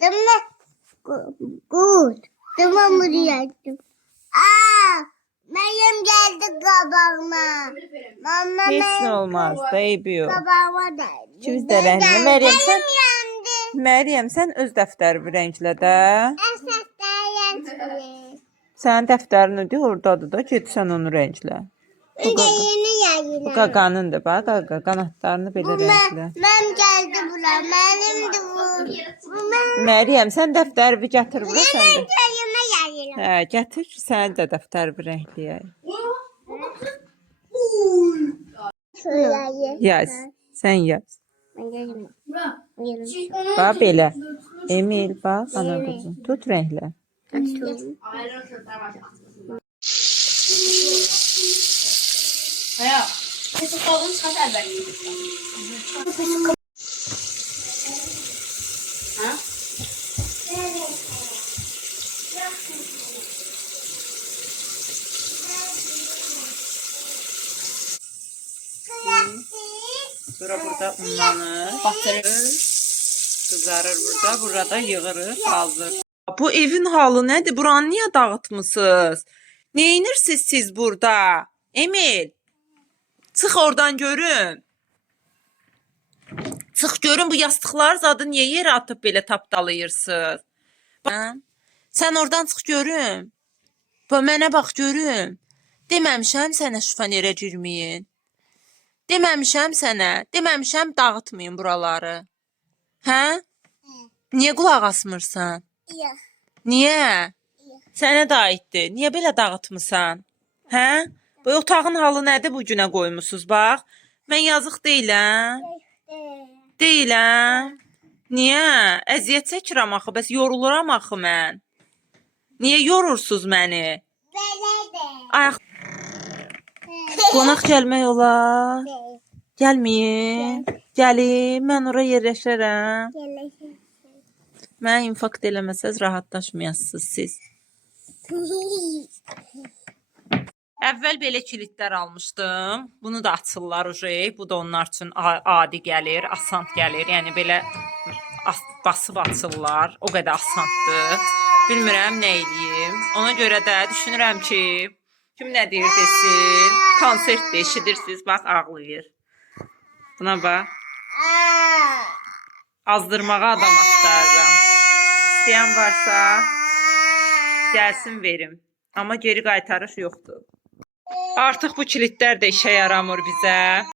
Tamam. Good. Tamam buraya. Meryem geldi kabağıma. Mama Hiç ne Meryem olmaz baby. kabağıma geldi. Çiz de rəngli. Meryem sen Yandı. Meryem sen öz dəftərini rənglə də. Esaslar yandı. Sənin dəftərinidir, oradadır da. Get sən onu rənglə. Yeni Bu yayınlar. qaqanındır bax, qaqa qanadlarını belə rənglə. Ben geldi bura. Benim de bu. Məryəm, sən dəftəri gətir bura sən də. Yayıma yayıram. Hə, gətir, sənin də dəftəri bir rəngləyək. Yaz, sən yaz. Bax belə. Emil, bax, ana quzum. Tut rənglə. Hayır. Kesik olduğunu çıkart elbette. Ha? Sonra burada unlanır, batırır, kızarır burada, burada yığırır, hazır. Bu evin halı nədir? Buranı niyə dağıtmısınız? Neyinirsiniz siz burada? Emil, çıx oradan görüm. Çıx görüm bu yastıqları zadı niyə yerə atıb belə tapdalayırsınız? Sən oradan çıx görüm. Mənə bax görüm. Deməmişəm sənə şufanerə girməyin. Deməmişəm sənə. Deməmişəm dağıtmayın buraları. Hə? Niyə qulaq asmırsan? Yok. Niyə? Sənə də aiddir. Niyə belə dağıtmısan? Hə? Bu otağın halı nədir bu günə qoymusunuz bax? Mən yazıq deyiləm. Deyiləm. Niyə? Əziyyət çəkirəm axı, bəs yoruluram axı mən. Niyə yorursuz məni? Böyle de. Ayaq qonaq gəlmək olar. Gəlməyin. Gəlim, mən ora yerləşərəm. Mən infakt eləməsəz rahatlaşmayasınız siz. Əvvəl belə kilitlər almışdım. Bunu da açırlar uje. Bu da onlar üçün adi gəlir, asan gəlir. Yəni belə basıb açırlar. O qədər asandır. Bilmirəm nə edeyim. Ona görə də düşünürəm ki, kim nə deyir desin. Konsert də eşidirsiniz, bax ağlayır. Buna bax. Azdırmağa adam axtarıram. İstəyən varsa gəlsin verim. Amma geri qaytarış yoxdur. Artıq bu kilitlər də işə yaramır bizə.